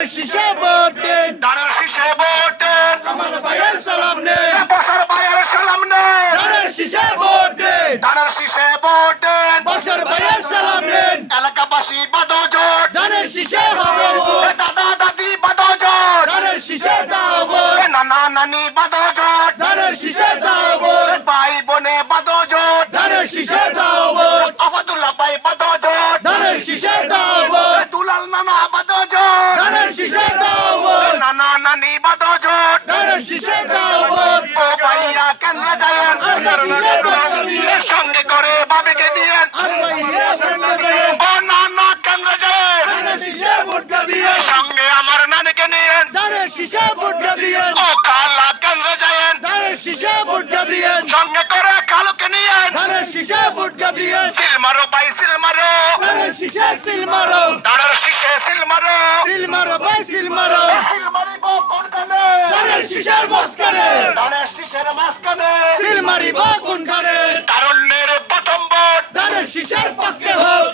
শিশে ভোটে দানের শীষে ভোটে আমার ভাইয়ের সালাম নে বসার ভাইয়ের সালাম নে দানের শিশে ভোটে দানের শীষে ভোটে বসার ভাইয়ের সালাম নে এলাকাবাসী বাদো জোট দানের শিশে হবে ভোট দাদা দাদি বাদো জোট দানের শিশে দাও ভোট নানা নানি বাদো জোট দানের শিশে দাও ভোট ভাই বোনে বাদো জোট দানের শিশে দাও ভোট আফাদুল্লাহ ভাই বাদো জোট দানের শিশে দাও ভোট দুলাল নানা বাদো জোট দানের শিশে দাও ভোট নানা নানি বাদো জোট দানের শিশে দাও ভোট ও ভাইয়া কেন্দ্রে যায়েন আল্লাহ শিশে ভোট দিয়ে সঙ্গে করে বাবিকে নিয়ে আল্লাহ শিশে ভোট দিয়ে ও নানা কেন্দ্রে যায়েন দানের শিশে ভোট দিয়ে সঙ্গে আমার নানিকে নিয়ে দানের শিশে ভোট দিয়ে ও কালা কেন্দ্রে যায়েন দানের শিশে ভোট দিয়ে সঙ্গে করে কালুকে নিয়ে দানের শিশে ভোট দিয়ে সিল মারো ভাই সিল মারো দানের শিশে সিল মারো দানের শীষে সিল মারো সিল মারো ভাই সিল মারো সিল মারিব কোনখানে দানের শিশের মাঝখানে দানের শীষের মাঝখানে সিল মারিব কোনখানে তারুণ্যের প্রথম ভোট দানের শিশের পক্ষে হোক